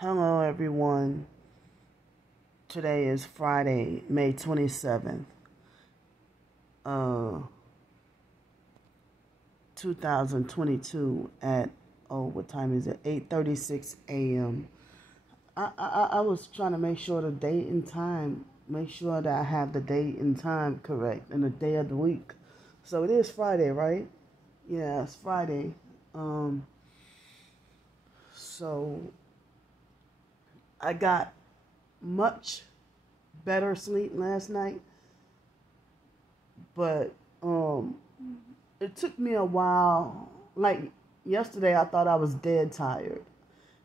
Hello, everyone. Today is Friday, May 27th, uh, 2022 at, what time is it? 8:36 a.m. I was trying to make sure the date and time, make sure that I have the date and time correct and the day of the week. So it is Friday, right? Yeah, it's Friday. So I got much better sleep last night, but it took me a while. Like yesterday, I thought I was dead tired,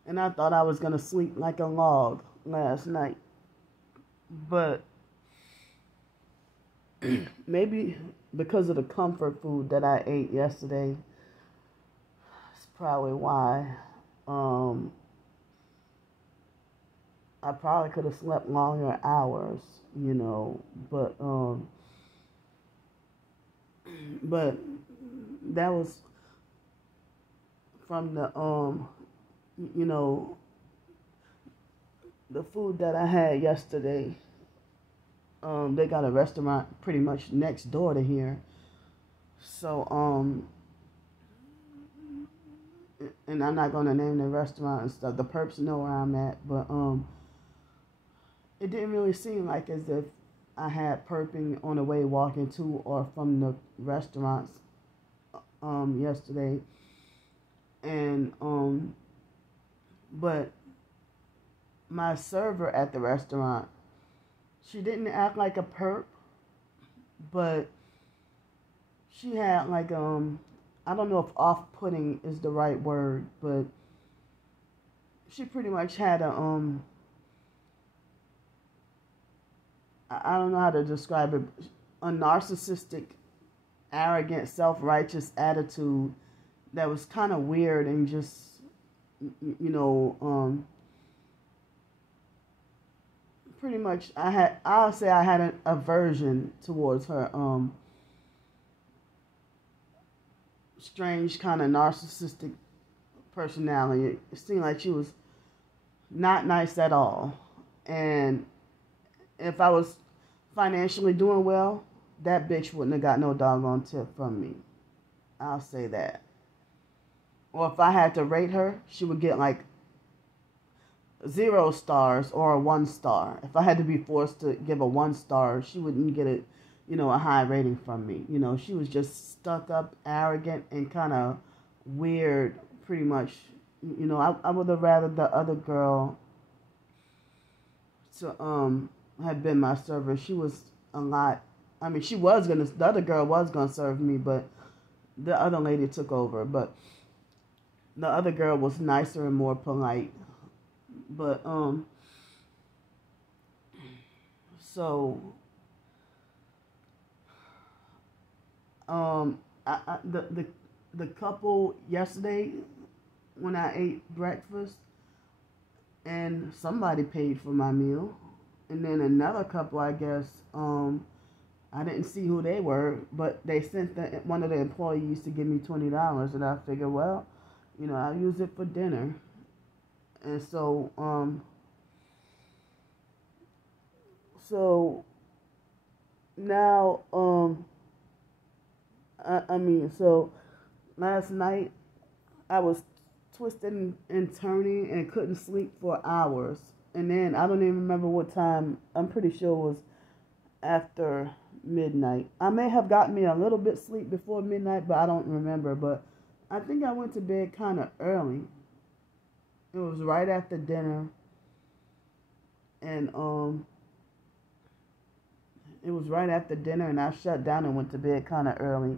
and I thought I was gonna sleep like a log last night. But maybe because of the comfort food that I ate yesterday, it's probably why. I probably could have slept longer hours, but but that was from you know, the food that I had yesterday. They got a restaurant pretty much next door to here. So, and I'm not gonna name the restaurant and stuff. The perps know where I'm at, but it didn't really seem like as if I had perping on the way walking to or from the restaurants yesterday. And but my server at the restaurant, she didn't act like a perp, but she had like I don't know if off-putting is the right word, but she pretty much had a I don't know how to describe it, a narcissistic, arrogant, self-righteous attitude that was kind of weird and just, pretty much I'll say I had an aversion towards her, strange kind of narcissistic personality. It seemed like she was not nice at all. And if I was financially doing well, that bitch wouldn't have got no doggone tip from me. I'll say that. Or if I had to rate her, she would get like 0 stars or a 1 star. If I had to be forced to give a 1 star, she wouldn't get a high rating from me. She was just stuck up, arrogant, and kind of weird, pretty much. I would have rather the other girl to had been my server. She was a lot. I mean, the other girl was gonna serve me, but the other lady took over. But the other girl was nicer and more polite. But so the couple yesterday when I ate breakfast, and somebody paid for my meal. And then another couple, I guess, I didn't see who they were, but they sent one of the employees to give me $20, and I figured, well, I'll use it for dinner. And so, now, so last night I was twisting and turning and couldn't sleep for hours. And then I don't even remember what time. I'm pretty sure it was after midnight. I may have gotten me a little bit sleep before midnight, but I don't remember. But I think I went to bed kind of early. It was right after dinner. And it was right after dinner, and I shut down and went to bed kind of early.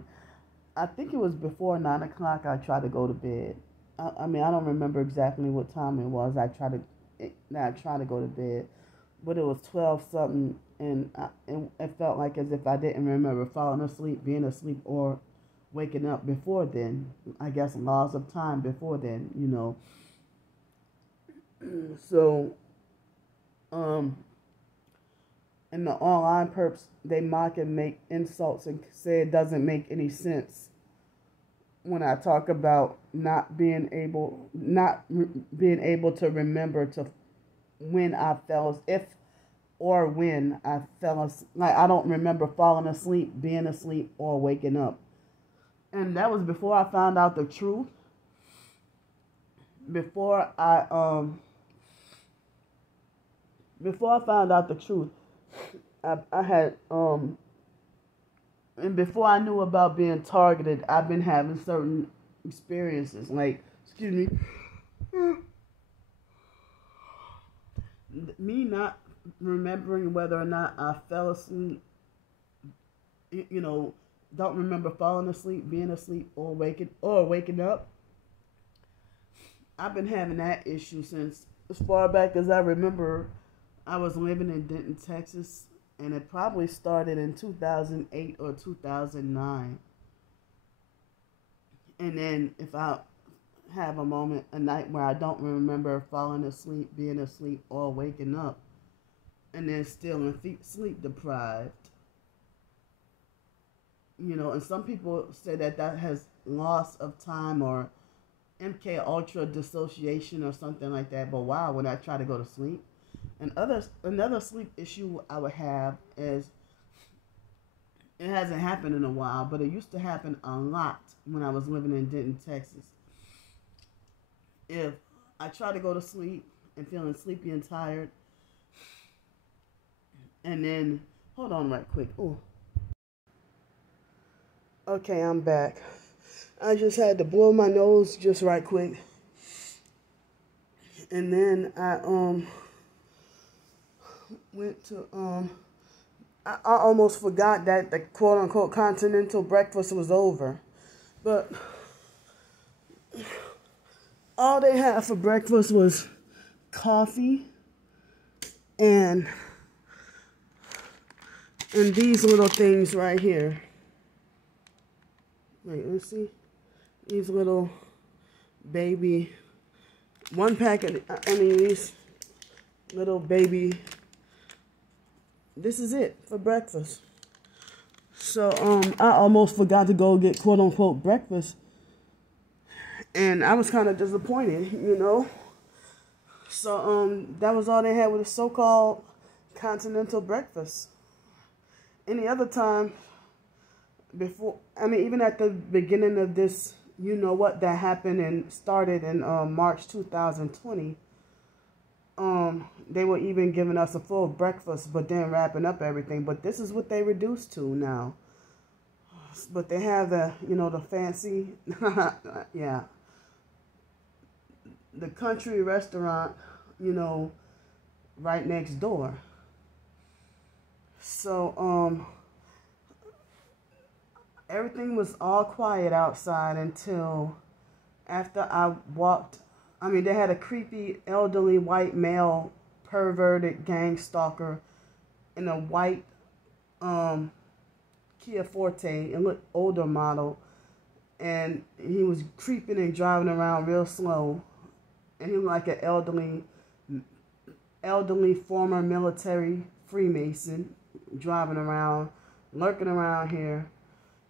I think it was before 9 o'clock I tried to go to bed. I don't remember exactly what time it was. I tried to go to bed, but it was 12 something, and it felt like as if I didn't remember falling asleep, being asleep, or waking up before then. I guess laws of time before then, So, and the online perps, they mock and make insults and say it doesn't make any sense when I talk about not being able to remember to when I fell, if or when I fell asleep. Like, I don't remember falling asleep, being asleep, or waking up. And that was before I found out the truth. Before I found out the truth, I had and before I knew about being targeted, I've been having certain experiences, like, excuse me, me not remembering whether or not I fell asleep, don't remember falling asleep, being asleep, or waking up. I've been having that issue since as far back as I remember. I was living in Denton, Texas, and it probably started in 2008 or 2009. And then if I have a moment, a night where I don't remember falling asleep, being asleep, or waking up, and then still in sleep deprived. And some people say that has loss of time or MK Ultra dissociation or something like that. But wow, when I try to go to sleep. And another sleep issue I would have is, it hasn't happened in a while, but it used to happen a lot when I was living in Denton, Texas. If I try to go to sleep and feeling sleepy and tired, and then, hold on right quick. Ooh. Okay, I'm back. I just had to blow my nose just right quick. And then I went to I almost forgot that the quote unquote continental breakfast was over. But all they had for breakfast was coffee and these little things right here. Wait, let's see. These little baby, one packet, these little baby, this is it for breakfast. So, I almost forgot to go get quote unquote breakfast. And I was kind of disappointed, So, that was all they had with a so-called continental breakfast. Any other time before, even at the beginning of this, that happened and started in March 2020, they were even giving us a full breakfast, but then wrapping up everything. But this is what they reduced to now. But they have the, the fancy, yeah, the country restaurant, right next door. So, everything was all quiet outside until after I walked. They had a creepy elderly white male perverted gang stalker in a white Kia Forte, a little older model, and he was creeping and driving around real slow, and he was like an elderly former military Freemason driving around, lurking around here,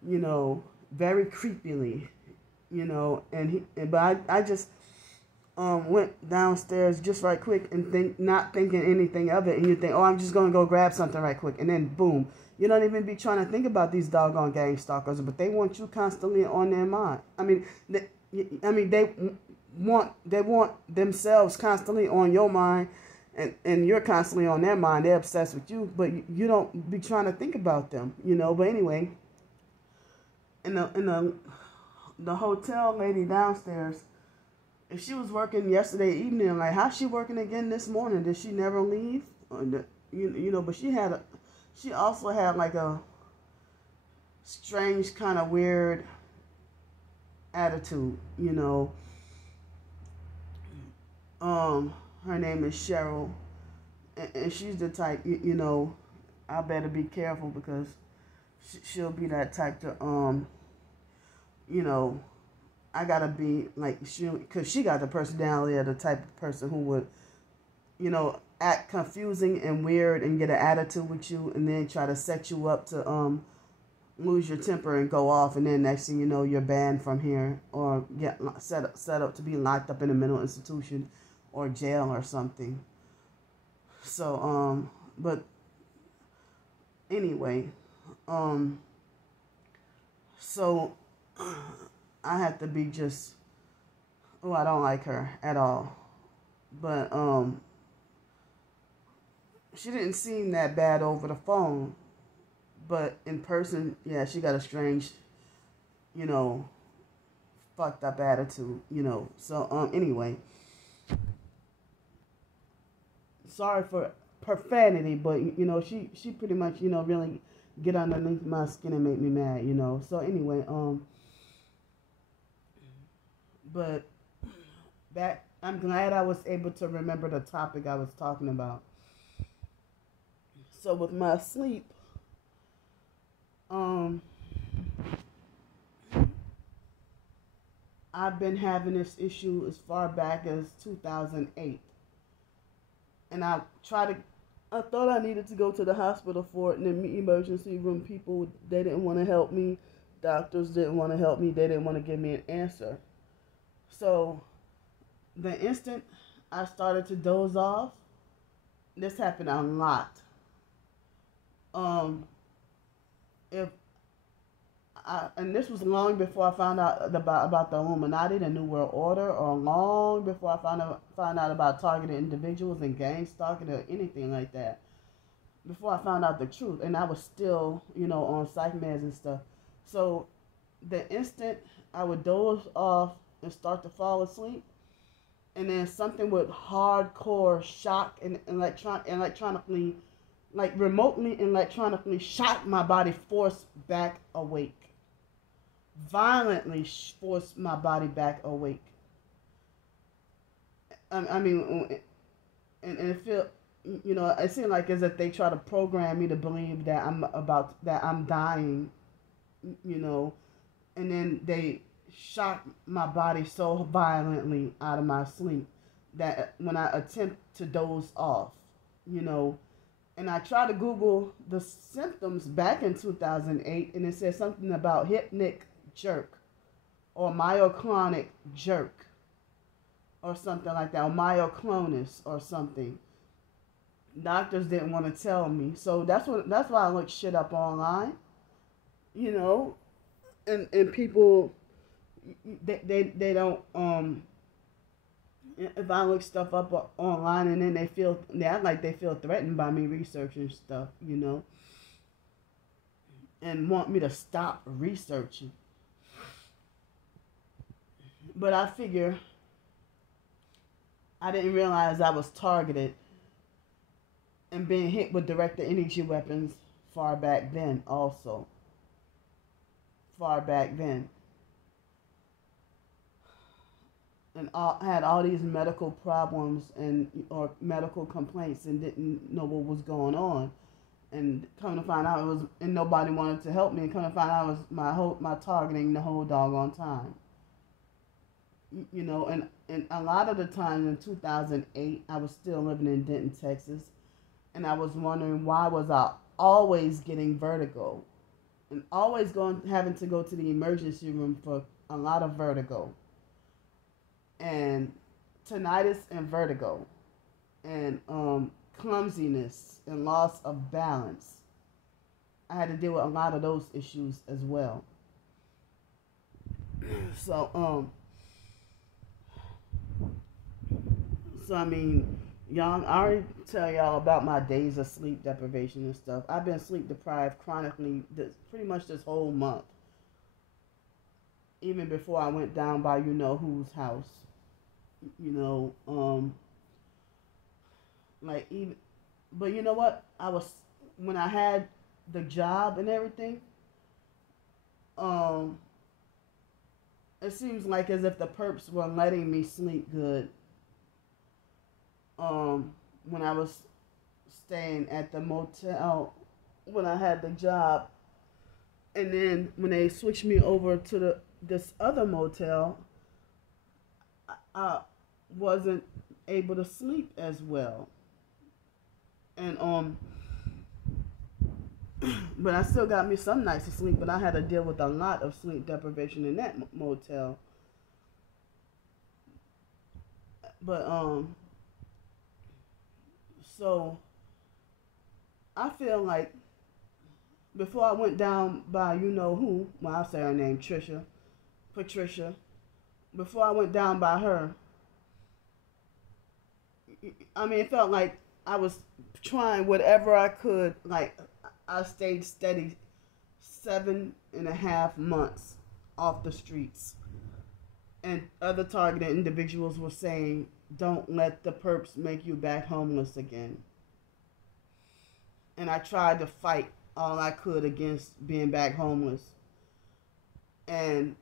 very creepily, but I just went downstairs just right quick and not thinking anything of it, and you think, oh, I'm just gonna go grab something right quick, and then boom, you don't even be trying to think about these doggone gang stalkers, but they want you constantly on their mind. They want themselves constantly on your mind, and you're constantly on their mind. They're obsessed with you, but you don't be trying to think about them, But anyway, in the hotel lady downstairs, if she was working yesterday evening, like, how's she working again this morning? Did she never leave? But she also had like a strange kind of weird attitude, Her name is Cheryl, and she's the type, I better be careful because she'll be that type to, I gotta be like, because she got the personality of the type of person who would, act confusing and weird and get an attitude with you and then try to set you up to, lose your temper and go off, and then next thing you know, you're banned from here or get set up to be locked up in a mental institution or jail or something. So, but anyway, so I had to be just, oh, I don't like her at all. But, she didn't seem that bad over the phone. But in person, yeah, she got a strange, fucked up attitude, So, anyway. Sorry for profanity, but, she pretty much, really get underneath my skin and make me mad, So, anyway, but I'm glad I was able to remember the topic I was talking about. So, with my sleep, I've been having this issue as far back as 2008. And I thought I needed to go to the hospital for it. And the emergency room people, they didn't want to help me. Doctors didn't want to help me. They didn't want to give me an answer. So the instant I started to doze off, this happened a lot. And this was long before I found out about the Illuminati, the New World Order, or long before I found out about targeted individuals and gang stalking or anything like that. Before I found out the truth, and I was still, on psych meds and stuff. So, the instant I would doze off and start to fall asleep, and then something would hardcore shock and electronically, like remotely electronically shock my body, force back awake. Violently force my body back awake. I mean, and it feel, it seemed like as if they try to program me to believe that I'm dying, and then they shock my body so violently out of my sleep that when I attempt to doze off, and I tried to Google the symptoms back in 2008, and it said something about hypnic jerk or myoclonic jerk or something like that, or myoclonus or something. Doctors didn't want to tell me, so that's why I look shit up online, and people they don't if I look stuff up online and then they act like they feel threatened by me researching stuff, and want me to stop researching. But I figure I didn't realize I was targeted and being hit with directed energy weapons far back then also. Far back then. And had all these medical problems or medical complaints and didn't know what was going on. And come to find out and nobody wanted to help me, and come to find out it was my targeting the whole doggone time. And a lot of the times in 2008, I was still living in Denton, Texas, and I was wondering why was I always getting vertigo, and always having to go to the emergency room for a lot of vertigo, and tinnitus and vertigo, and clumsiness and loss of balance. I had to deal with a lot of those issues as well. So I mean, y'all, I already tell y'all about my days of sleep deprivation and stuff. I've been sleep deprived chronically pretty much this whole month. Even before I went down by whose house. But you know what? When I had the job and everything, it seems like as if the perps were letting me sleep good. When I was staying at the motel when I had the job, and then when they switched me over to this other motel, I wasn't able to sleep as well. And But I still got me some nights of sleep. But I had to deal with a lot of sleep deprivation in that motel. But so I feel like before I went down by you know who, well I'll say her name, Patricia. Before I went down by her, I mean, it felt like I was trying whatever I could. Like I stayed steady 7.5 months off the streets, and other targeted individuals were saying, "Don't let the perps make you back homeless again." And I tried to fight all I could against being back homeless. And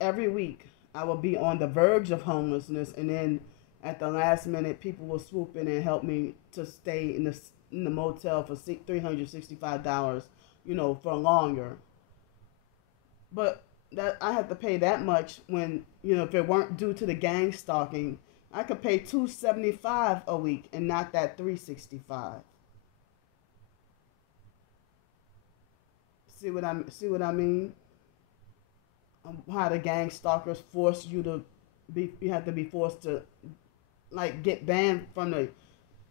every week I would be on the verge of homelessness, and then at the last minute, people will swoop in and help me to stay in the motel for $365, for longer. But that I had to pay that much when if it weren't due to the gang stalking, I could pay $275 a week and not that $365. See what I mean? How the gang stalkers force you to be. You have to be forced to like get banned from the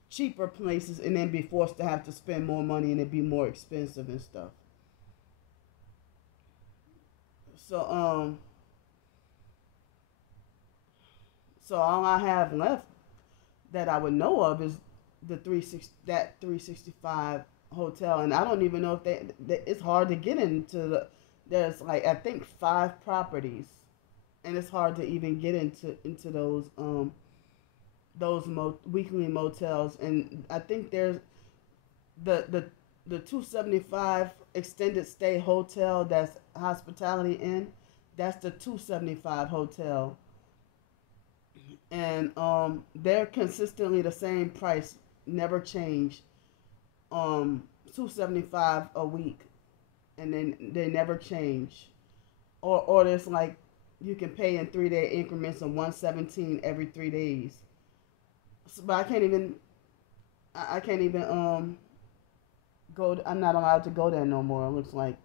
cheaper places and then be forced to have to spend more money and it be more expensive and stuff. So so all I have left that I would know of is the 365 hotel, and I don't even know if it's hard to get into there's like I think 5 properties, and it's hard to even get into those weekly motels. And I think there's the 275 extended stay hotel that's Hospitality Inn. That's the 275 hotel, and they're consistently the same price, never change. 275 a week, and then they never change. Or there's like you can pay in 3-day increments of 117 every 3 days. So, but I can't even go. I'm not allowed to go there no more. It looks like.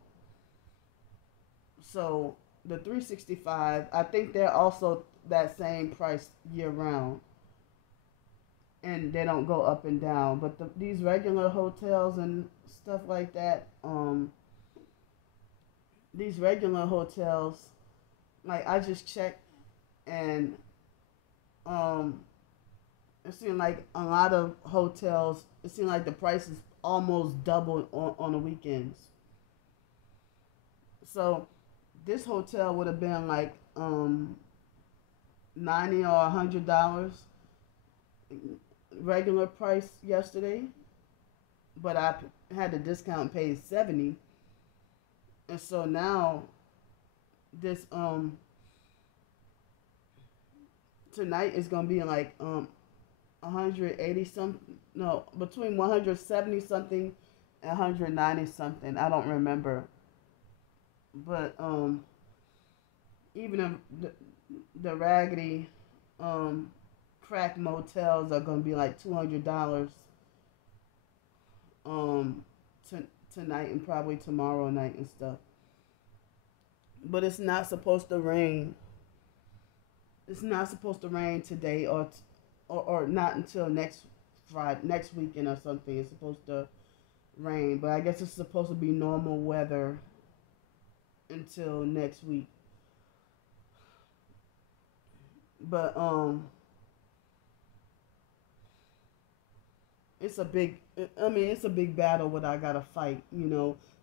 So the 365, I think they're also that same price year round, and they don't go up and down. But these regular hotels and stuff like that, these regular hotels, like I just checked, and it seemed like a lot of hotels. It seemed like the prices almost doubled on the weekends. So this hotel would have been like $90 or $100 regular price yesterday, but I had the discount paid 70, and so now this tonight is gonna be like 180 something, no, between 170 something and 190 something. I don't remember, but even if the raggedy crack motels are gonna be like $200 tonight and probably tomorrow night and stuff. But it's not supposed to rain. It's not supposed to rain today or not until next Friday, next weekend or something. It's supposed to rain, but I guess it's supposed to be normal weather until next week. But it's a big it's a big battle what I gotta fight.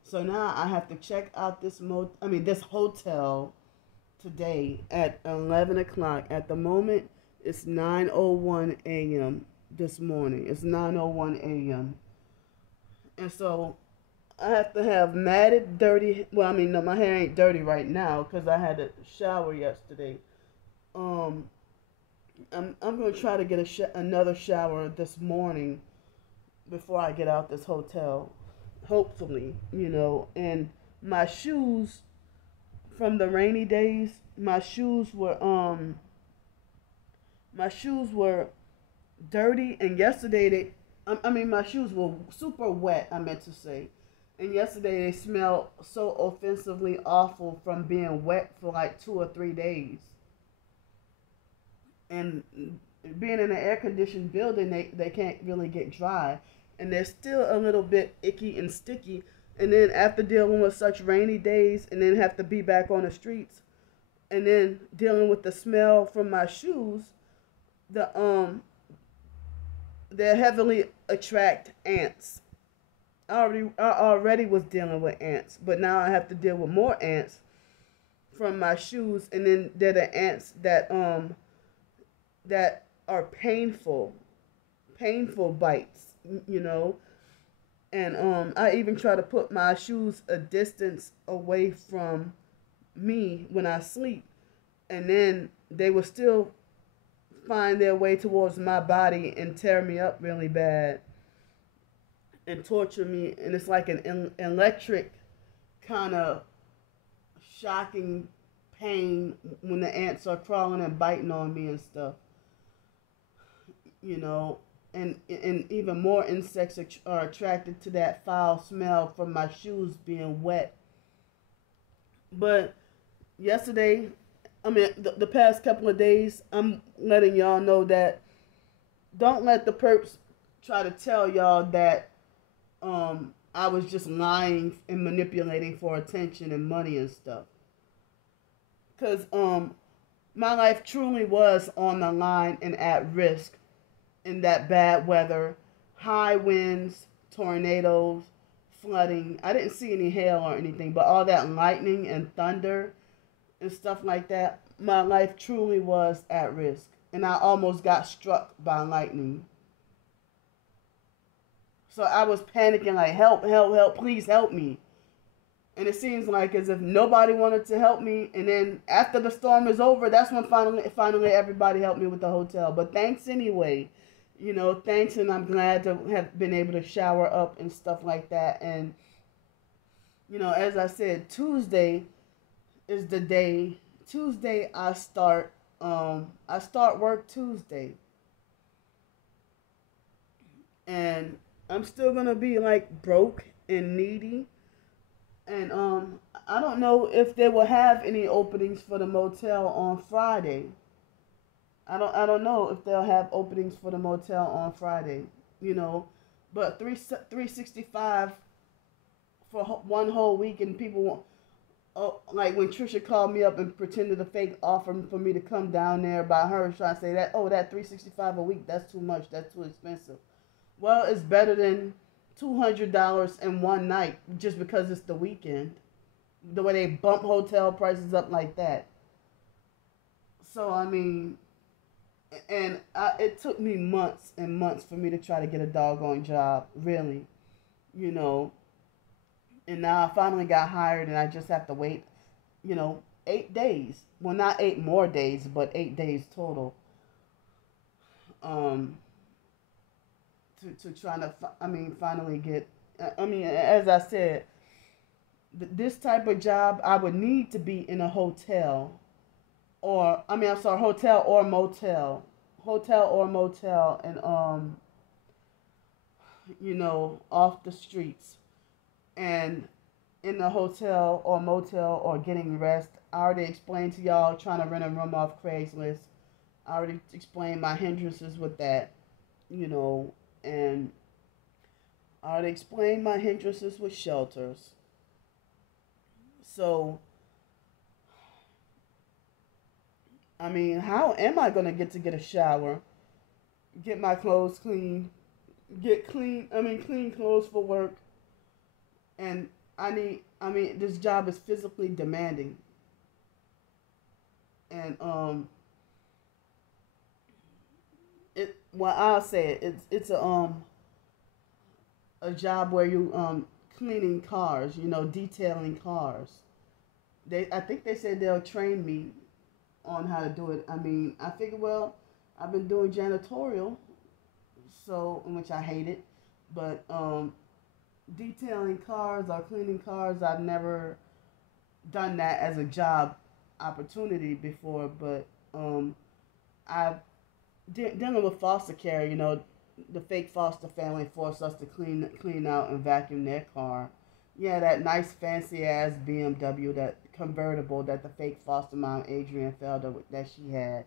So now I have to check out this hotel today at 11 o'clock. At the moment it's 9:01 a.m. this morning. It's 9:01 a.m. And so I have to have matted dirty, well, no, my hair ain't dirty right now because I had a shower yesterday. I'm gonna try to get another shower this morning before I get out this hotel, hopefully. And my shoes from the rainy days, my shoes were dirty, and yesterday my shoes were super wet. I meant to say, And yesterday they smelled so offensively awful from being wet for like 2 or 3 days. And being in an air conditioned building, they can't really get dry. And they're still a little bit icky and sticky. And then after dealing with such rainy days and then have to be back on the streets and then dealing with the smell from my shoes, the they heavily attract ants. I already was dealing with ants, but now I have to deal with more ants from my shoes, and then they're the ants that are painful bites, you know. And I even try to put my shoes a distance away from me when I sleep, and then they will still find their way towards my body and tear me up really bad and torture me. And it's like an electric kind of shocking pain when the ants are crawling and biting on me and stuff, you know. And even more insects are attracted to that foul smell from my shoes being wet. But yesterday, I mean, the past couple of days, I'm letting y'all know that don't let the perps try to tell y'all that I was just lying and manipulating for attention and money and stuff. Because my life truly was on the line and at risk in that bad weather, high winds, tornadoes, flooding. I didn't see any hail or anything, but all that lightning and thunder and stuff like that, my life truly was at risk. And I almost got struck by lightning. So I was panicking like, help, help, help, please help me. And it seems like as if nobody wanted to help me. And then after the storm is over, that's when finally everybody helped me with the hotel. But thanks anyway. You know, thanks, and I'm glad to have been able to shower up and stuff like that. And, you know, as I said, Tuesday is the day. Tuesday I start work Tuesday. And I'm still gonna be like broke and needy. And I don't know if they will have any openings for the motel on Friday. I don't know if they'll have openings for the motel on Friday, you know, but 365 for one whole week, and people want, like when Trisha called me up and pretended a fake offer for me to come down there by her, trying to say that, oh, that 365 a week, that's too much, that's too expensive. Well, it's better than $200 in one night just because it's the weekend. The way they bump hotel prices up like that. So I mean. And it took me months and months for me to try to get a doggone job, really, you know. And now I finally got hired, and I just have to wait, you know, 8 days. Well, not 8 more days, but 8 days total. To try to, finally get. As I said, this type of job, I would need to be in a hotel. Hotel or motel. Hotel or motel, and, you know, off the streets. And in the hotel or motel or getting rest. I already explained to y'all trying to rent a room off Craigslist. I already explained my hindrances with that, you know, and I already explained my hindrances with shelters. So, how am I going to get a shower, get my clothes clean, clean clothes for work, and this job is physically demanding, and, I'll say it's a job where you, cleaning cars, you know, detailing cars. I think they said they'll train me on how to do it. I figured, well, I've been doing janitorial, so, which I hated, but detailing cars or cleaning cars, I've never done that as a job opportunity before, but I've dealing with foster care, you know, the fake foster family forced us to clean out and vacuum their car, Yeah, that nice fancy ass BMW, that convertible that the fake foster mom Adrian Felder that she had.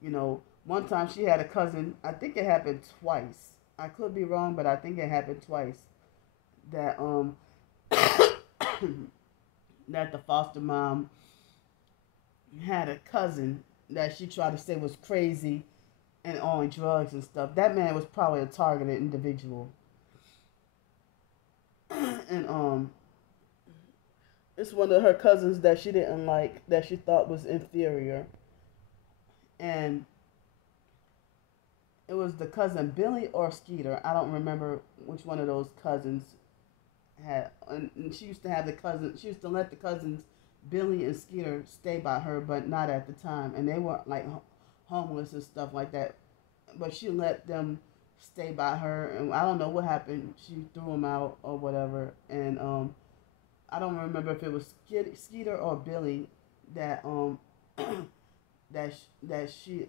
You know, one time she had a cousin. I think it happened twice. I could be wrong, but I think it happened twice. That that the foster mom had a cousin that she tried to say was crazy and on drugs and stuff. That man was probably a targeted individual. And it's one of her cousins that she didn't like, that she thought was inferior. And it was the cousin Billy or Skeeter. I don't remember which one of those cousins had. And she used to have the cousin. She used to let the cousins Billy and Skeeter stay by her, but not at the time. And they weren't like homeless and stuff like that. But she let them stay by her, and I don't know what happened. She threw them out or whatever. And I don't remember if it was Skeeter or Billy that that she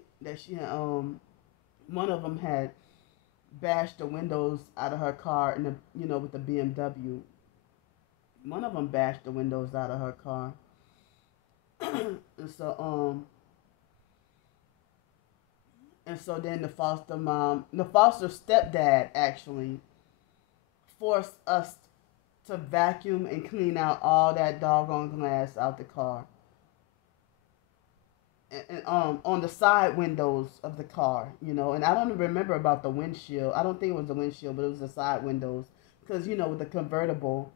one of them had bashed the windows out of her car in the with the BMW. One of them bashed the windows out of her car. and so then the foster stepdad actually forced us to vacuum and clean out all that doggone glass out the car. And on the side windows of the car, and I don't even remember about the windshield. I don't think it was the windshield, but it was the side windows. Because, with the convertible,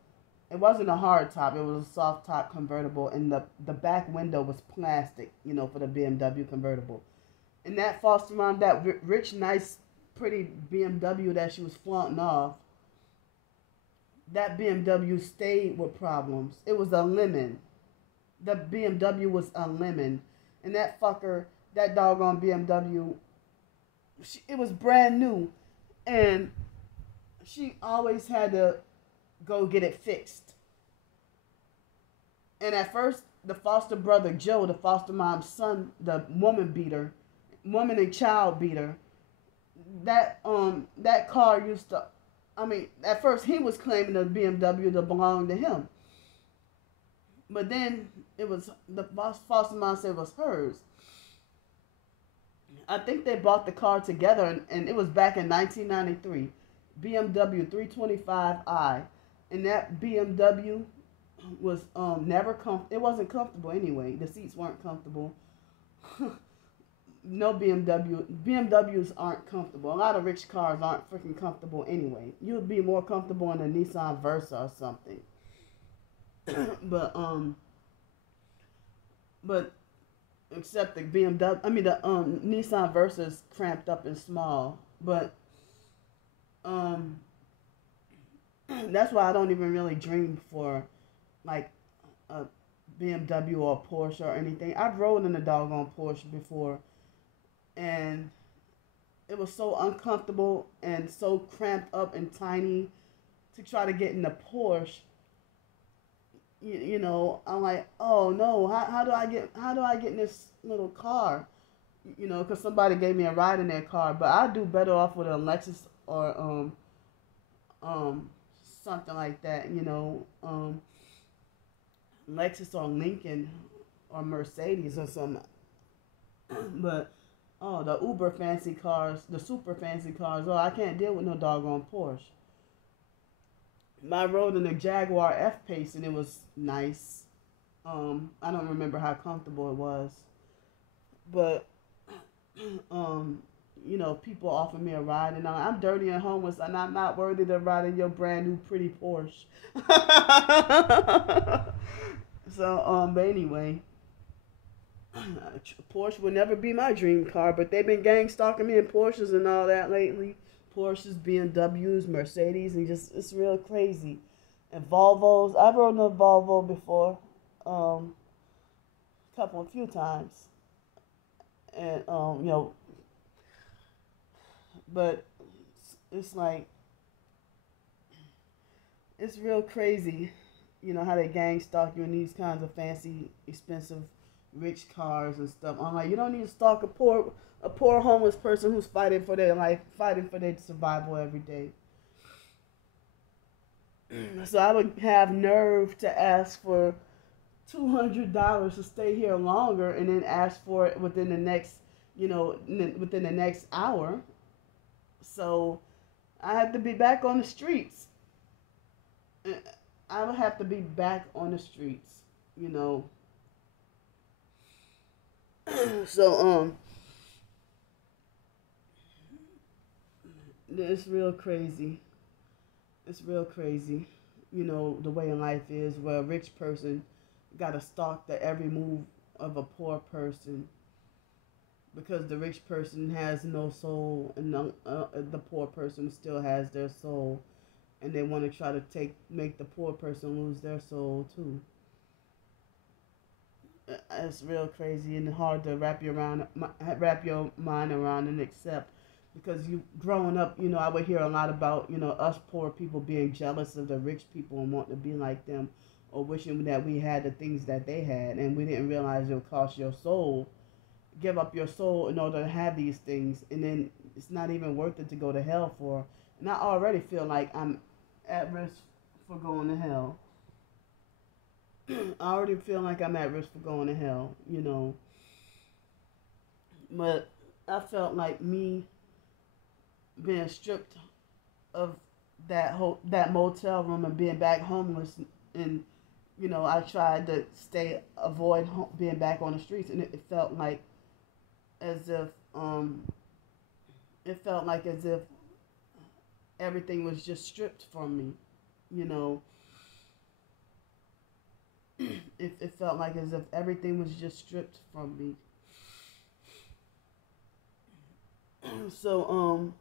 it wasn't a hard top, it was a soft top convertible, and the back window was plastic, for the BMW convertible. And that foster mom, that rich, nice, pretty BMW that she was flaunting off, that BMW stayed with problems. It was a lemon. The BMW was a lemon. And that fucker, that doggone BMW, it was brand new. And she always had to go get it fixed. And at first, the foster brother, Joe, the foster mom's son, the woman and child beater, that car used to, at first he was claiming the BMW to belong to him. But then it was, the foster mom said it was hers. I think they bought the car together, and it was back in 1993. BMW 325i. And that BMW was never it wasn't comfortable anyway. The seats weren't comfortable. No BMWs aren't comfortable. A lot of rich cars aren't freaking comfortable anyway. You would be more comfortable in a Nissan Versa or something. but except the BMW, the Nissan Versa is cramped up and small. But that's why I don't even really dream for like a BMW or a Porsche or anything. I've rode in a doggone Porsche before, and it was so uncomfortable and so cramped up and tiny to try to get in the Porsche. I'm like, oh no, how do I get in this little car? Because somebody gave me a ride in their car. But I'd do better off with a Lexus or something like that. Lexus or Lincoln or Mercedes or something. But the uber fancy cars, the super fancy cars, I can't deal with no doggone Porsche. I rode in a Jaguar F-Pace and it was nice. I don't remember how comfortable it was. But, people offer me a ride, and I'm dirty and homeless, and I'm not worthy to ride in your brand new pretty Porsche. So, but anyway, Porsche would never be my dream car, but they've been gang stalking me in Porsches and all that lately. Porsches, BMWs, Mercedes, and it's real crazy. And Volvos, I've rode a Volvo before, a few times. And, but it's like, it's real crazy, how they gang stalk you in these kinds of fancy, expensive, rich cars and stuff. I'm like, you don't need to stalk a poor homeless person who's fighting for their life, fighting for their survival every day. So I would have nerve to ask for $200 to stay here longer, and then ask for it within the next, within the next hour. So I had to be back on the streets. I would have to be back on the streets, you know. So it's real crazy. It's real crazy, the way in life is, where a rich person got to stalk the every move of a poor person, because the rich person has no soul, and the poor person still has their soul, and they want to try to make the poor person lose their soul too. It's real crazy and hard to wrap your mind around and accept, because you growing up, I would hear a lot about, us poor people being jealous of the rich people and wanting to be like them, or wishing that we had the things that they had, and we didn't realize it would cost your soul, give up your soul in order to have these things, and then it's not even worth it to go to hell for. And I already feel like I'm at risk for going to hell. I already feel like I'm at risk for going to hell. But I felt like me being stripped of that motel room and being back homeless, and I tried to avoid being back on the streets, and it felt like as if everything was just stripped from me. you know it felt like as if everything was just stripped from me. So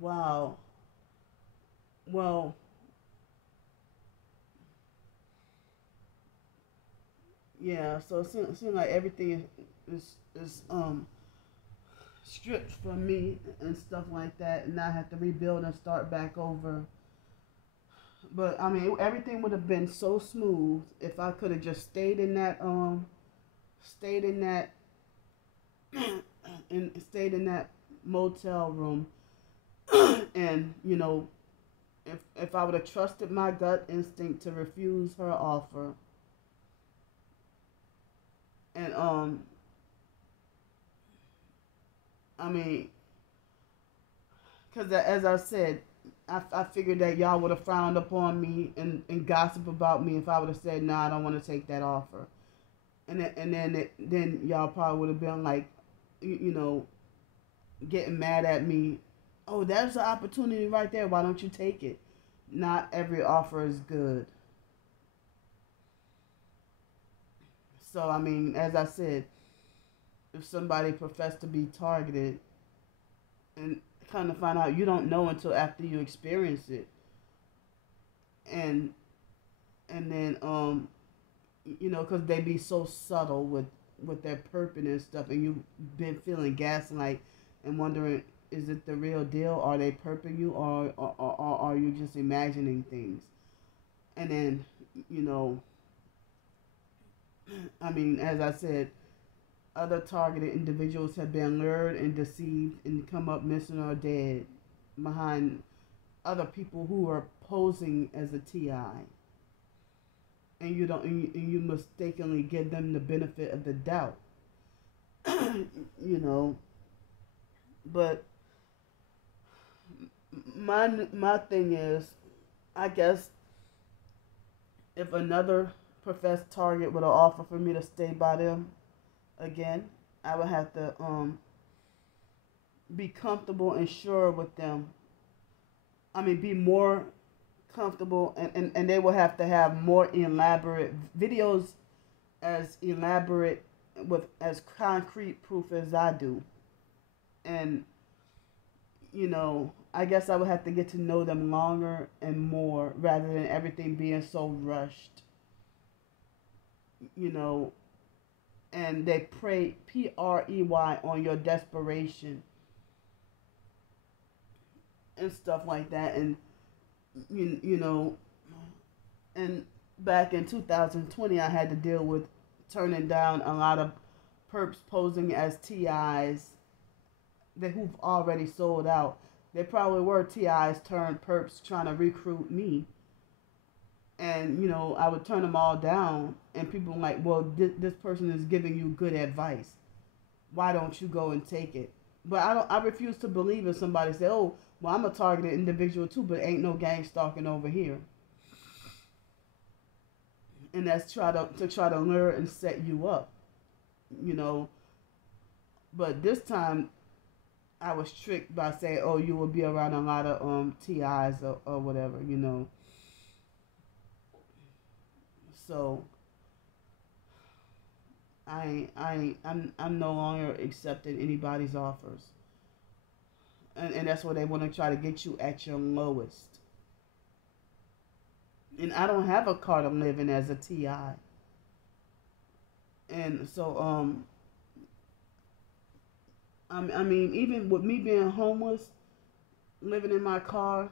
wow. Well, yeah, so it seems like everything is stripped from me and stuff like that, and I have to rebuild and start back over. But I mean, everything would have been so smooth if I could have just stayed in that and stayed in that motel room. And if I would have trusted my gut instinct to refuse her offer, and I mean, because as I said, I figured that y'all would have frowned upon me and gossip about me if I would have said, "No, I don't want to take that offer." And then y'all probably would have been like, getting mad at me. Oh, there's an opportunity right there. Why don't you take it? Not every offer is good. So I mean, as I said, if somebody professed to be targeted, and kind of find out, you don't know until after you experience it, and then because they be so subtle with their purpose and stuff, and you've been feeling gaslight and wondering, is it the real deal? Are they perping you, or are you just imagining things? And then I mean, as I said, other targeted individuals have been lured and deceived and come up missing or dead behind other people who are posing as a TI. And you mistakenly give them the benefit of the doubt. you know. But my thing is, I guess if another professed target would have offered for me to stay by them again, I would have to be comfortable and sure with them. I mean, be more comfortable, and they will have to have more elaborate videos, as elaborate with as concrete proof as I do. And I guess I would have to get to know them longer and more, rather than everything being so rushed. And they prey prey on your desperation and stuff like that. And and back in 2020, I had to deal with turning down a lot of perps posing as TIs that who've already sold out. They probably were TIs turned perps trying to recruit me. And, I would turn them all down. And people were like, well, this person is giving you good advice. Why don't you go and take it? But I refuse to believe if somebody say, oh, well, I'm a targeted individual too, but ain't no gang stalking over here. And that's try to lure and set you up, But this time, I was tricked by saying, "Oh, you will be around a lot of TIs or whatever." So I'm no longer accepting anybody's offers, and that's where they want to try to get you at your lowest. And I don't have a car to live in as a TI, and so I mean, even with me being homeless, living in my car,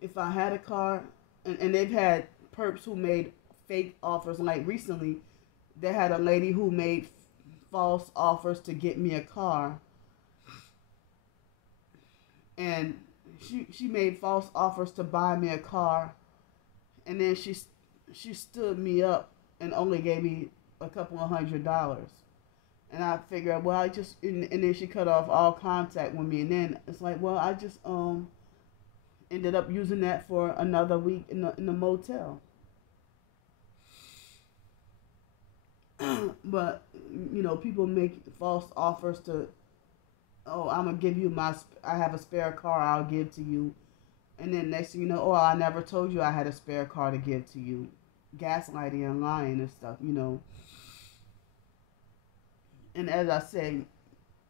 if I had a car, and they've had perps who made fake offers. Like recently, they had a lady who made false offers to get me a car, and she made false offers to buy me a car, and then she stood me up and only gave me a couple of $100. And I figured, well, and then she cut off all contact with me. And then it's like, well, I just ended up using that for another week in the motel. But, people make false offers to, oh, I'm going to give you I have a spare car I'll give to you. And then next thing you know, oh, I never told you I had a spare car to give to you. Gaslighting and lying and stuff, And as I say,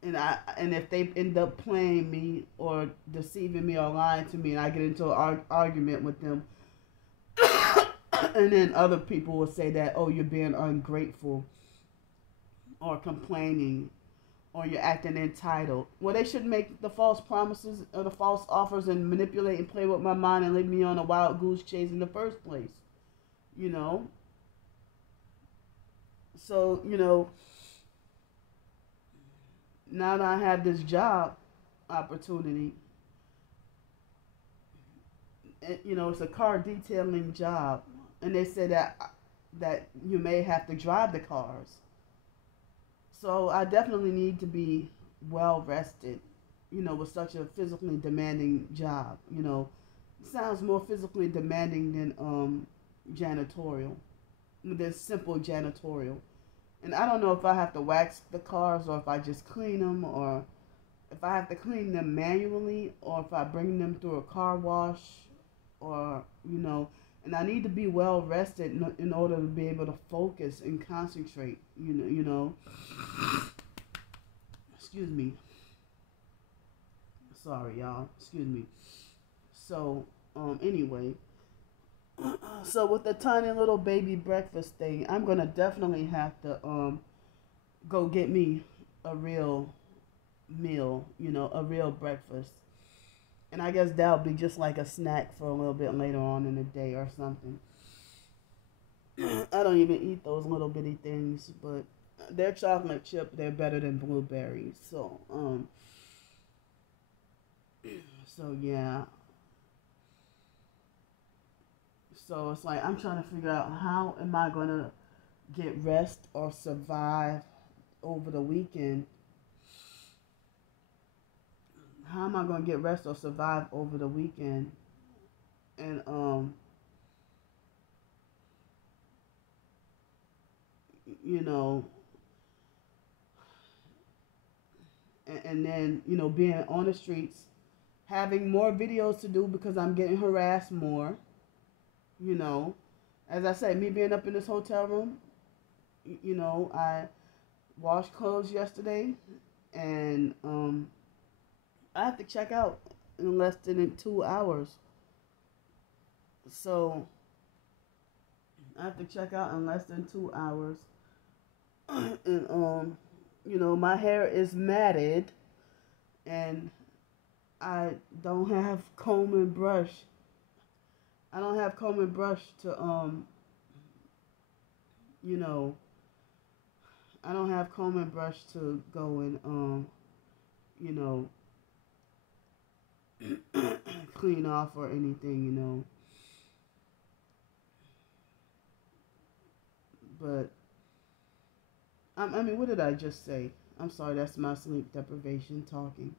and if they end up playing me or deceiving me or lying to me, and I get into an argument with them, and then other people will say that, oh, you're being ungrateful, or complaining, or you're acting entitled. Well, they should make the false promises or the false offers and manipulate and play with my mind and leave me on a wild goose chase in the first place. So, now that I have this job opportunity, it's a car detailing job, and they said that you may have to drive the cars. So I definitely need to be well rested, with such a physically demanding job. It sounds more physically demanding than janitorial, than simple janitorial. And I don't know if I have to wax the cars or if I just clean them, or if I have to clean them manually, or if I bring them through a car wash, or, and I need to be well rested in order to be able to focus and concentrate, Excuse me. Sorry, y'all. Excuse me. So, anyway. So with the tiny little baby breakfast thing, I'm gonna definitely have to go get me a real meal, a real breakfast. And I guess that'll be just like a snack for a little bit later on in the day or something. I don't even eat those little bitty things, but they're chocolate chip, they're better than blueberries. So yeah. So it's like I'm trying to figure out how am I going to get rest or survive over the weekend. How am I going to get rest or survive over the weekend? And and then being on the streets, having more videos to do because I'm getting harassed more. As I said, me being up in this hotel room, I washed clothes yesterday, and I have to check out in less than 2 hours. So I have to check out in less than 2 hours, and my hair is matted, and I don't have comb and brush. I don't have comb and brush to, I don't have comb and brush to go and, you know, clean off or anything, But, I mean, what did I just say? I'm sorry, that's my sleep deprivation talking.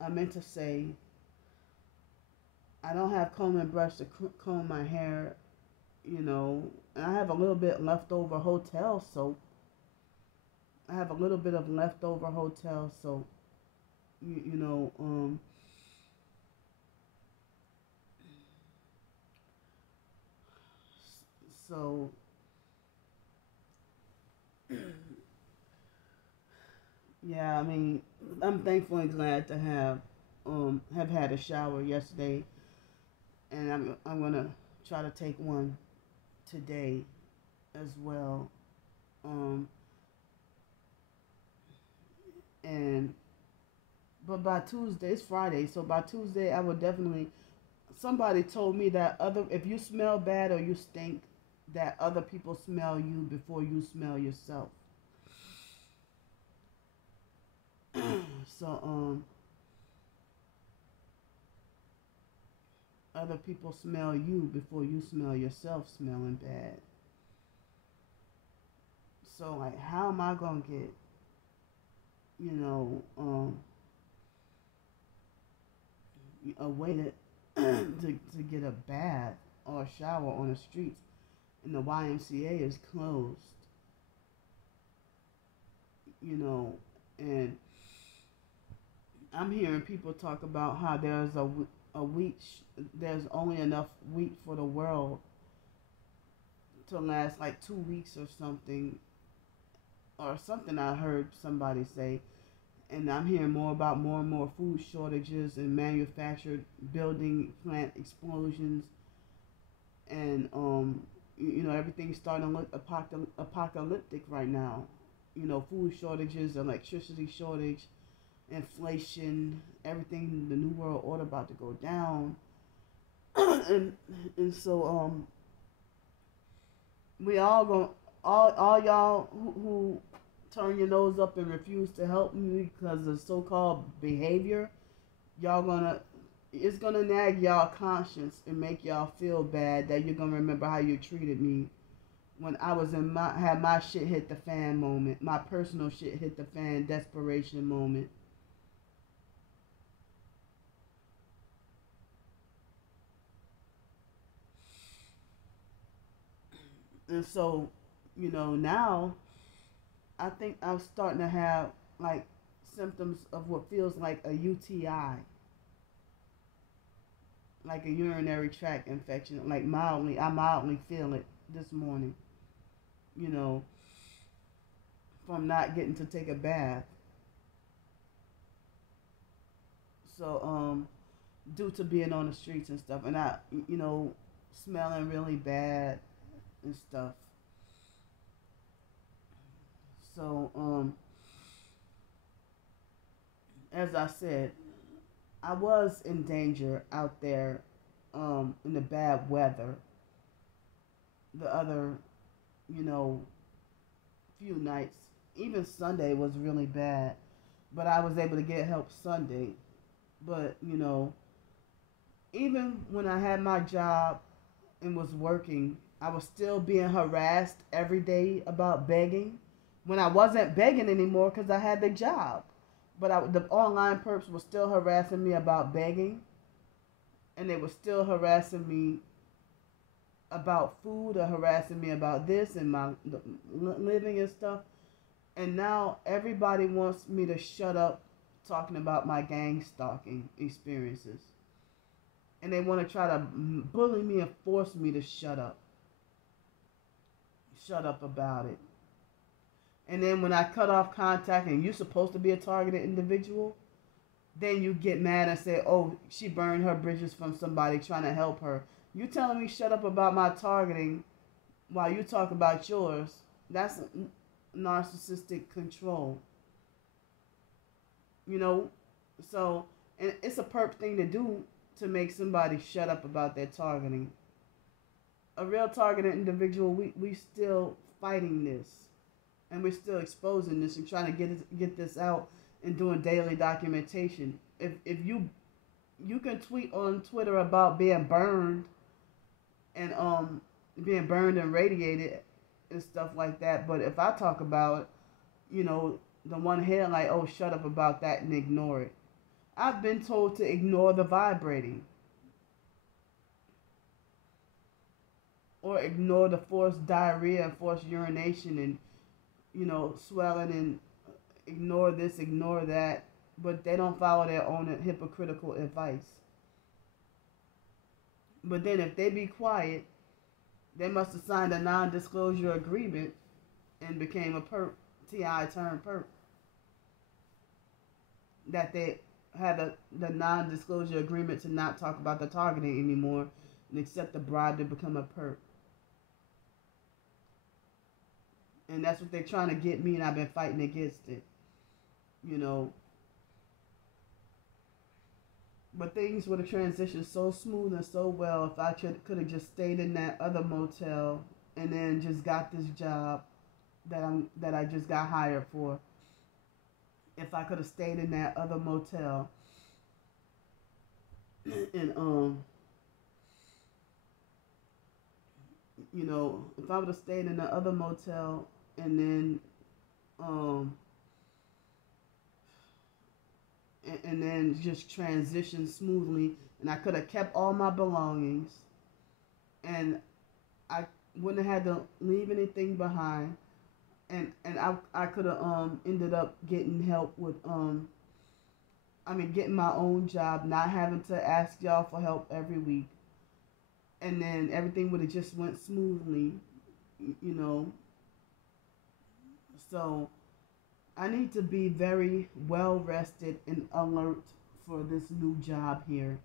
I meant to say I don't have comb and brush to comb my hair, and I have a little bit leftover hotel soap. I have a little bit of leftover hotel soap, you, you know, um, so yeah, I mean, I'm thankful and glad to have had a shower yesterday, and I'm gonna try to take one today as well. Um, and but by Tuesday, it's Friday, so by Tuesday I will definitely. Somebody told me that if you smell bad or you stink, that other people smell you before you smell yourself. So other people smell you before you smell yourself smelling bad. So like, how am I gonna get, you know, a way to get a bath or a shower on the streets, and the YMCA is closed, you know, and I'm hearing people talk about how a wheat, there's only enough wheat for the world to last like 2 weeks or something I heard somebody say. And I'm hearing more and more food shortages and manufactured building plant explosions, and everything's starting to look apocalyptic right now. Food shortages, electricity shortage, inflation, everything, the new world order about to go down. and so we all go all y'all who turn your nose up and refuse to help me because of so-called behavior, y'all gonna it's gonna nag y'all conscience and make y'all feel bad that you're gonna remember how you treated me when I was had my shit hit the fan moment, my personal shit hit the fan desperation moment. And so, now I think I'm starting to have like symptoms of what feels like a UTI, like a urinary tract infection, like I mildly feel it this morning, you know, from not getting to take a bath. So, due to being on the streets and stuff, and smelling really bad and stuff. So, as I said, I was in danger out there, in the bad weather. The other, you know, few nights, even Sunday was really bad, but I was able to get help Sunday. But even when I had my job and was working, I was still being harassed every day about begging. When I wasn't begging anymore because I had the job, but the online perps were still harassing me about begging, and they were still harassing me about food or harassing me about this and my living and stuff. And now everybody wants me to shut up talking about my gang stalking experiences. And they want to try to bully me and force me to shut up. Shut up about it. And then when I cut off contact and you're supposed to be a targeted individual, then you get mad and say, oh, she burned her bridges from somebody trying to help her. You telling me shut up about my targeting while you talk about yours. That's narcissistic control. You know? So, and it's a perp thing to do to make somebody shut up about their targeting. A real targeted individual, we still fighting this. And we're still exposing this and trying to get this out and doing daily documentation. If you can tweet on Twitter about and being burned and radiated and stuff like that, but if I talk about, the one head like, oh, shut up about that and ignore it. I've been told to ignore the vibrating or ignore the forced diarrhea and forced urination and swelling, and ignore this, ignore that, but they don't follow their own hypocritical advice. But then if they be quiet, they must have signed a non-disclosure agreement and became a perp, TI turned perp. That they had the non-disclosure agreement to not talk about the targeting anymore and accept the bribe to become a perp. And that's what they're trying to get me, and I've been fighting against it. But things would have transitioned so smooth and so well if I could have just stayed in that other motel and then just got this job that I just got hired for. If I could have stayed in that other motel and if I would have stayed in the other motel and then and then just transitioned smoothly, and I could have kept all my belongings, and I wouldn't have had to leave anything behind, and I could have ended up getting help with getting my own job, not having to ask y'all for help every week, and then everything would have just went smoothly, So I need to be very well rested and alert for this new job here.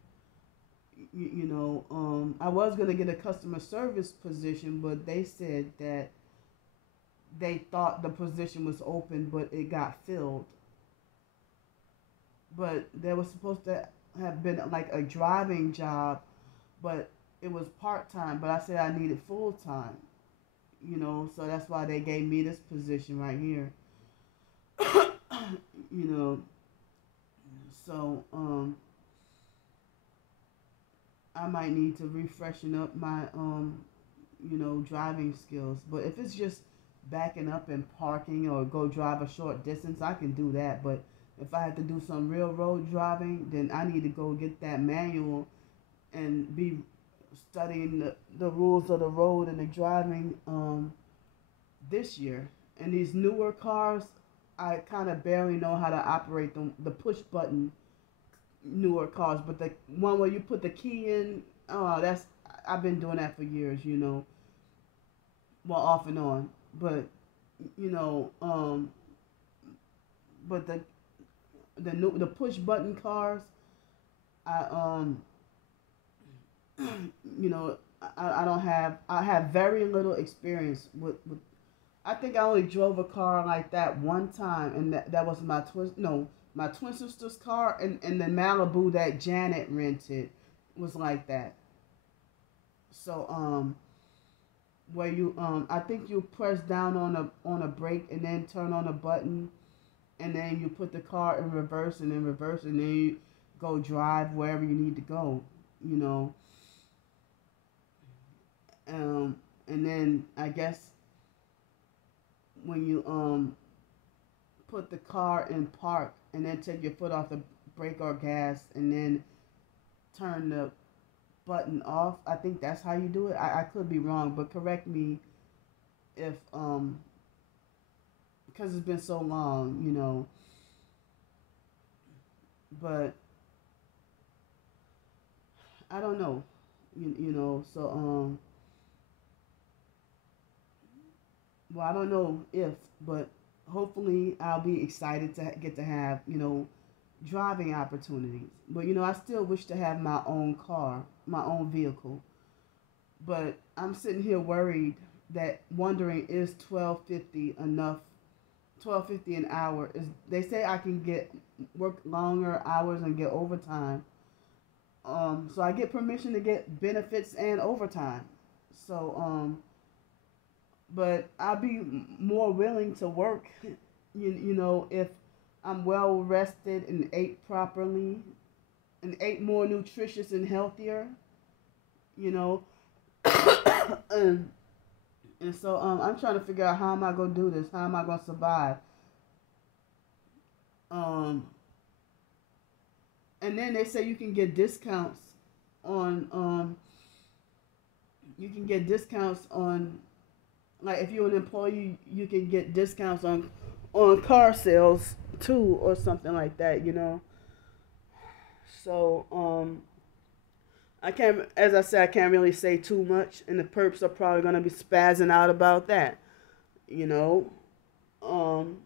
I was going to get a customer service position, but they said that they thought the position was open, but it got filled. But there was supposed to have been like a driving job, but it was part-time, but I said I needed full-time, so that's why they gave me this position right here. So I might need to refreshen up my driving skills. But if it's just backing up and parking or go drive a short distance, I can do that. But if I have to do some real road driving, then I need to go get that manual and be studying the rules of the road and the driving this year. And these newer cars, I kind of barely know how to operate them. The push button newer cars, but the one where you put the key in, I've been doing that for years, well, off and on. But but the push button cars, I I have very little experience with. I think I only drove a car like that one time, and that was my twin sister's car, and the Malibu that Janet rented was like that. So where you I think you press down on a brake and then turn on a button, and then you put the car in reverse and then reverse, and then you go drive wherever you need to go, and then I guess when you put the car in park and then take your foot off the brake or gas and then turn the button off, I think that's how you do it. I could be wrong, but correct me if because it's been so long, but I don't know, so well, I don't know if, but hopefully I'll be excited to get to have, driving opportunities. But, I still wish to have my own car, my own vehicle. But I'm sitting here worried wondering, is $12.50 enough? $12.50 an hour. They say I can work longer hours and get overtime. So I get permission to get benefits and overtime. So, but I'll be more willing to work, if I'm well rested and ate properly and ate more nutritious and healthier, you know. and, and so I'm trying to figure out how am I gonna do this? How am I gonna survive? Um, and then they say you can get discounts on like if you're an employee, you can get discounts on car sales too, or something like that, you know. So I can't, as I said, I can't really say too much, and the perps are probably gonna be spazzing out about that, you know. Um,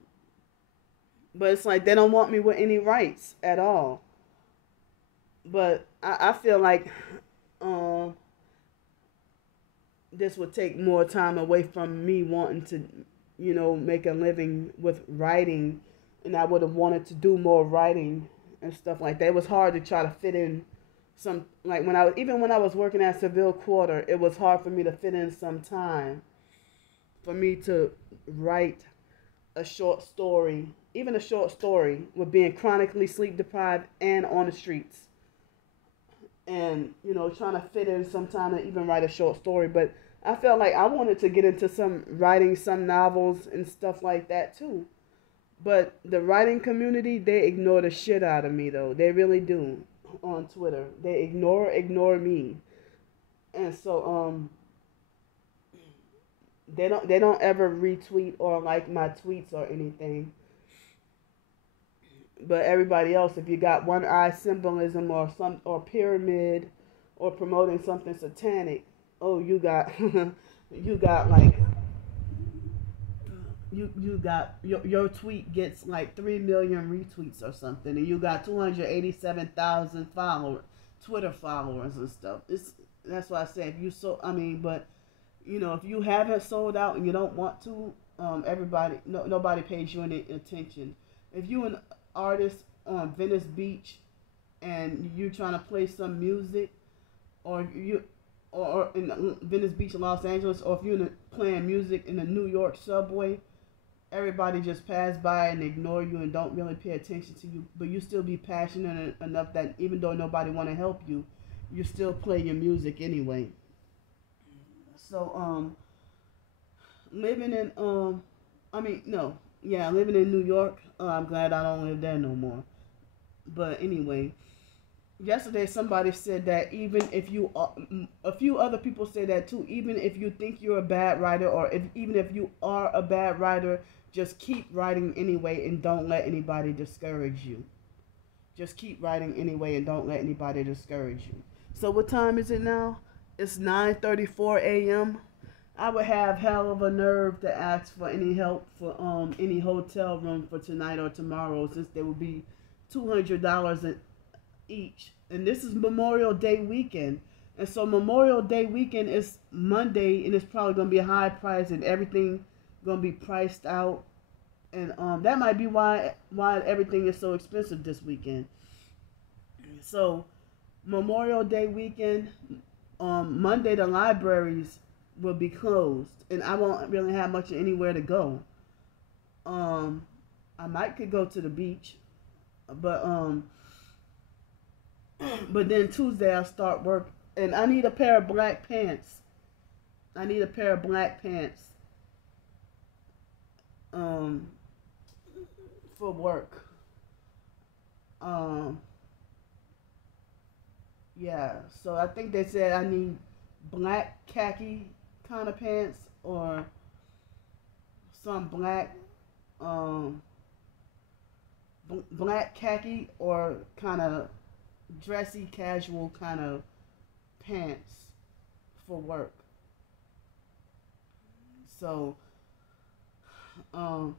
but it's like they don't want me with any rights at all. But I feel like um, this would take more time away from me wanting to, you know, make a living with writing, and I would have wanted to do more writing and stuff like that. It was hard to try to fit in some, like when I was, even when I was working at Seville Quarter, it was hard for me to fit in some time for me to write a short story, even a short story, with being chronically sleep deprived and on the streets. And, you know, trying to fit in some time to even write a short story. But I felt like I wanted to get into some writing, some novels and stuff like that too. But the writing community, they ignore the shit out of me though. They really do on Twitter. They ignore me. And so they don't ever retweet or like my tweets or anything. But everybody else, if you got one eye symbolism or pyramid or promoting something satanic, oh, you got you got like you got your tweet gets like 3 million retweets or something, and you got 287,000 Twitter followers and stuff. That's why I say if you but you know, if you haven't sold out and you don't want to, nobody pays you any attention. If you an artist on Venice Beach and you trying to play some music, or in Venice Beach, Los Angeles, or if you're playing music in the New York subway, everybody just pass by and ignore you and don't really pay attention to you. But you still be passionate enough that even though nobody want to help you, you still play your music anyway. So living in living in New York. I'm glad I don't live there no more. But anyway, yesterday somebody said that even if you are, a few other people say that too, even if you think you're a bad writer, or even if you are a bad writer, just keep writing anyway and don't let anybody discourage you. Just keep writing anyway and don't let anybody discourage you. So what time is it now? It's 9:34 a.m. I would have hell of a nerve to ask for any help for any hotel room for tonight or tomorrow, since there will be $200 each. And this is Memorial Day weekend. And so Memorial Day weekend is Monday, and it's probably going to be a high price, and everything going to be priced out. And that might be why everything is so expensive this weekend. So Memorial Day weekend, Monday the libraries will be closed, and I won't really have much anywhere to go. I might could go to the beach, but but then Tuesday I'll start work, and I need a pair of black pants. I need a pair of black pants for work. Yeah, so I think they said I need black khaki kind of pants, or some black black khaki, or kind of dressy casual kind of pants for work. So I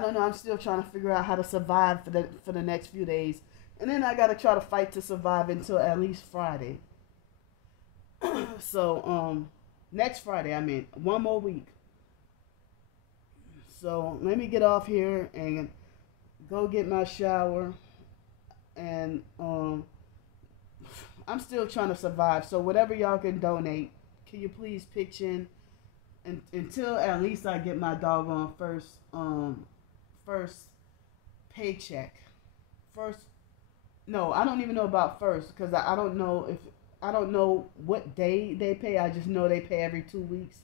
don't know, I'm still trying to figure out how to survive for the next few days, and then I got to try to fight to survive until at least Friday. So next Friday, I mean, one more week. So let me get off here and go get my shower, and I'm still trying to survive. So whatever y'all can donate, can you please pitch in, and until at least I get my doggone first first paycheck. First, no, I don't even know about first because I don't know if I don't know what day they pay. I just know they pay every 2 weeks.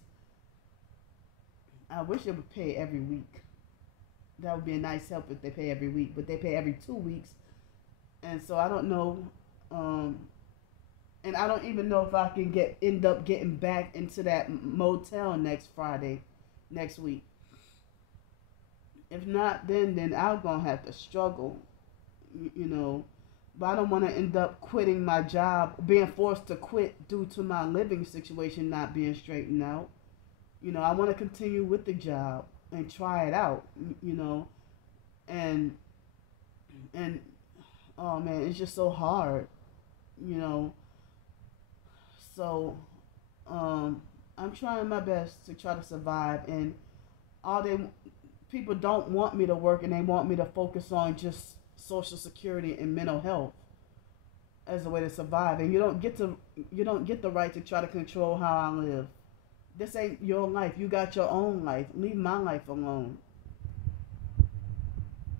I wish they would pay every week. That would be a nice help if they pay every week, but they pay every 2 weeks, and so I don't know. And I don't even know if I can end up getting back into that motel next week. If not, then I'm gonna have to struggle, you know. But I don't want to end up quitting my job, being forced to quit due to my living situation not being straightened out. I want to continue with the job and try it out, and and oh man, it's just so hard, you know. So I'm trying my best to try to survive, and all they people don't want me to work, and they want me to focus on just social security and mental health as a way to survive. And you don't get the right to try to control how I live. This ain't your life. You got your own life. Leave my life alone.